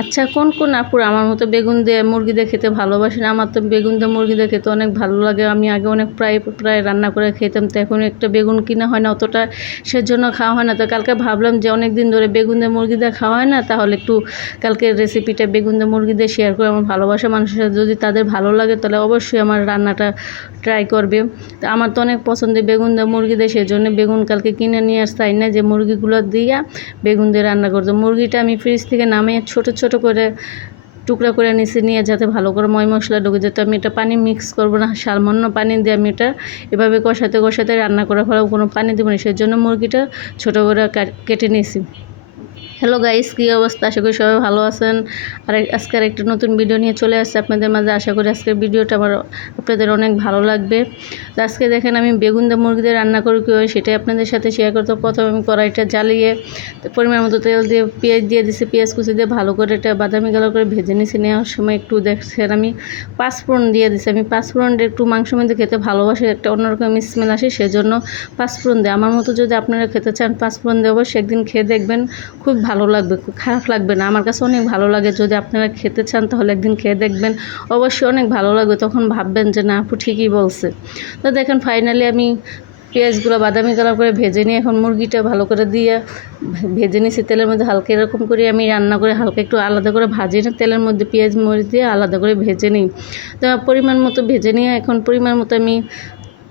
আচ্ছা, কোন কোন আপুর আমার মতো বেগুন দিয়ে মুরগি দিয়ে খেতে ভালোবাসেন? আমার তো বেগুন দিয়ে মুরগি দিয়ে খেতে অনেক ভালো লাগে। আমি আগে অনেক প্রায় প্রায় রান্না করে খেতাম, তো এখন একটা বেগুন কিনা হয় না অতটা, সেজন্য খাওয়া হয় না। তো কালকে ভাবলাম যে অনেক দিন ধরে বেগুন দিয়ে মুরগি দিয়ে খাওয়া হয় না, তাহলে একটু কালকের রেসিপিটা বেগুন দিয়ে মুরগি দিয়ে শেয়ার করে আমার ভালোবাসা মানুষের সাথে যদি তাদের ভালো লাগে তাহলে অবশ্যই আমার রান্নাটা ট্রাই করবে। তো আমার তো অনেক পছন্দের বেগুন দিয়ে মুরগি দিয়ে, সেজন্য বেগুন কালকে কিনে নিয়ে আসতে না যে মুরগিগুলো দিয়ে বেগুন দিয়ে রান্না করতো। মুরগিটা আমি ফ্রিজ থেকে নামিয়ে ছোট ছোট করে টুকরা করে নিচে নিয়ে যাতে ভালো করে ময় মশলা ঢুকে যেত। আমি এটা পানি মিক্স করবো না, সামান্য পানি দিয়ে আমি এটা এভাবে কষাতে কষাতে রান্না করা ফেলাও, কোনো পানি দেবো না, সেই জন্য মুরগিটা ছোটো করে কেটে নিয়েছি। হ্যালো গাইস, কী অবস্থা? আশা করি সবাই ভালো আছেন। আর আজকের একটা নতুন ভিডিও নিয়ে চলে আসছে আপনাদের মাঝে। আশা করি আজকের ভিডিওটা আপনাদের অনেক ভালো লাগবে। তো আজকে দেখেন আমি বেগুন দিয়ে মুরগি দিয়ে রান্না করি কীভাবে সেটাই আপনাদের সাথে শেয়ার করতে। প্রথমে আমি কড়াইটা জ্বালিয়ে পরিমাণ মতো তেল দিয়ে পেঁয়াজ দিয়ে দিছি, পেঁয়াজ কুচি দিয়ে ভালো করে এটা বাদামি কালার করে ভেজে নিয়েছি। নেওয়ার সময় একটু দেখছেন আমি পাঁচফোড়ন দিয়ে দিছি। আমি পাঁচফোড়নটা একটু মাংস মধ্যে খেতে ভালোবাসি, একটা অন্যরকম স্মেল আসে, সেজন্য পাঁচফোড়ন দেয়। আমার মতো যদি আপনারা খেতে চান পাঁচফোড়ন দিয়ে অবশ্যই একদিন খেয়ে দেখবেন, খুব ভালো লাগবে, খুব খারাপ লাগবে না। আমার কাছে অনেক ভালো লাগে। যদি আপনারা খেতে চান তাহলে একদিন খেয়ে দেখবেন, অবশ্যই অনেক ভালো লাগবে। তখন ভাববেন যে না আপু ঠিকই বলছে। তো দেখেন ফাইনালি আমি পেঁয়াজগুলো বাদামি কালার করে ভেজে নিয়ে এখন মুরগিটা ভালো করে দিয়ে ভেজে নিয়েছি তেলের মধ্যে। হালকা এরকম করে আমি রান্না করে হালকা একটু আলাদা করে ভাজি না, তেলের মধ্যে পেঁয়াজ মরিচ দিয়ে আলাদা করে ভেজে নিই। তো পরিমাণ মতো ভেজে নিয়ে এখন পরিমাণ মতো আমি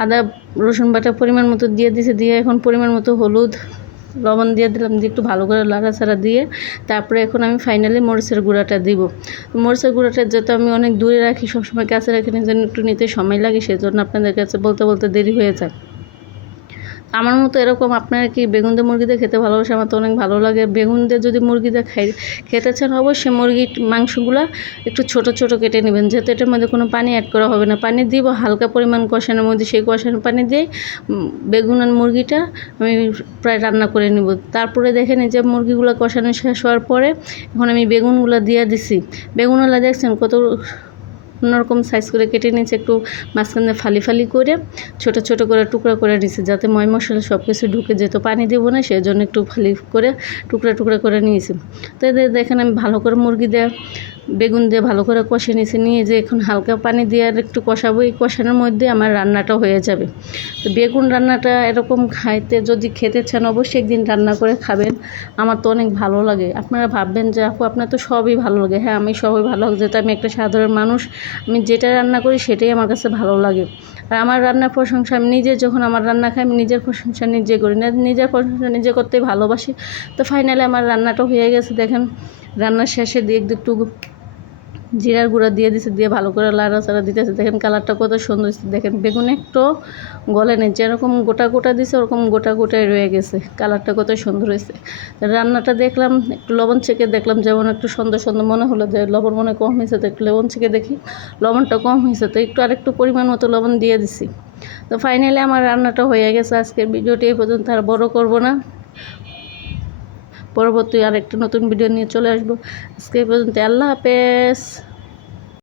আদা রসুন বাটা পরিমাণ মতো দিয়ে দিয়েছি। দিয়ে এখন পরিমাণ মতো হলুদ লবণ দিয়ে দিলাম, দিয়ে একটু ভালো করে লাড়াচাড়া দিয়ে তারপরে এখন আমি ফাইনালি মরিচের গুঁড়াটা দিব। মরিচের গুঁড়াটা যেহেতু আমি অনেক দূরে রাখি, সবসময় কাছে রাখি না, যেন একটু নিতে সময় লাগে, সেজন্য আপনাদের কাছে বলতে বলতে দেরি হয়ে যায়। আমার মতো এরকম আপনারা কি বেগুন দিয়ে মুরগি দিয়ে খেতে ভালোবাসে? আমার তো অনেক ভালো লাগে। বেগুন দিয়ে যদি মুরগি দিয়ে খেতে চান অবশ্যই মুরগির মাংসগুলো একটু ছোট ছোট কেটে নেবেন, যেহেতু এটার মধ্যে কোনো পানি অ্যাড করা হবে না। পানি দিব হালকা পরিমাণ কষানোর মধ্যে, সেই কষানোর পানি দিয়ে বেগুন আর মুরগিটা আমি প্রায় রান্না করে নেব। তারপরে দেখেন এই যে মুরগিগুলো কষানো শেষ হওয়ার পরে এখন আমি বেগুনগুলো দিয়ে দিছি। বেগুনগুলো দেখছেন কত অন্যরকম সাইজ করে কেটে নিয়েছি, একটু মাঝখানে ফালি ফালি করে ছোট ছোট করে টুকরা করে নিয়েছি, যাতে ময় মশলা সব কিছু ঢুকে যেত, পানি দেবো না, সেই জন্য একটু ফালি করে টুকরা টুকরা করে নিয়েছি। তো এদের দেখেন আমি ভালো করে মুরগি দিয়ে বেগুন দিয়ে ভালো করে কষে নিয়েছি। নিয়ে যে এখন হালকা পানি দিয়ে আর একটু কষাবো, এই কষানোর মধ্যে আমার রান্নাটা হয়ে যাবে। তো বেগুন রান্নাটা এরকম খাইতে যদি খেতে চান অবশ্যই একদিন রান্না করে খাবেন, আমার তো অনেক ভালো লাগে। আপনারা ভাববেন যে আপু আপনার তো সবই ভালো লাগে। হ্যাঁ, আমি সবই ভালো লাগে, যেহেতু আমি একটা সাধারণ মানুষ, আমি যেটা রান্না করি সেটাই আমার কাছে ভালো লাগে। আর আমার রান্নার প্রশংসা আমি নিজে, যখন আমার রান্না খাই আমি নিজের প্রশংসা নিজে করি না, নিজের প্রশংসা নিজে করতে ভালোবাসি। তো ফাইনালি আমার রান্নাটা হয়ে গেছে। দেখেন রান্নার শেষে দিয়ে একটু জিরার গুঁড়া দিয়ে দিছে, দিয়ে ভালো করে লাড়াচাড়া দিতেছে। দেখেন কালারটা কত সুন্দর হয়েছে। দেখেন বেগুন একটু গলে নেই, যেরকম গোটা গোটা দিছে ওরকম গোটা গোটাই রয়ে গেছে। কালারটা কত সুন্দর হয়েছে। রান্নাটা দেখলাম, একটু লবণ চেখে দেখলাম, যেমন একটু সুন্দর সুন্দর মনে হলো যে লবণ মনে কম হয়েছে, তো একটু লবণ চেখে দেখি লবণটা কম হয়েছে, তো একটু আরেকটু পরিমাণ মতো লবণ দিয়ে দিছি। তো ফাইনালি আমার রান্নাটা হয়ে গেছে। আজকের ভিডিওটি এই পর্যন্ত, আর বড় করব না, পরবর্তী আর একটা নতুন ভিডিও নিয়ে চলে আসবো। আজকে এই পর্যন্ত, আল্লাহ হাফেজ।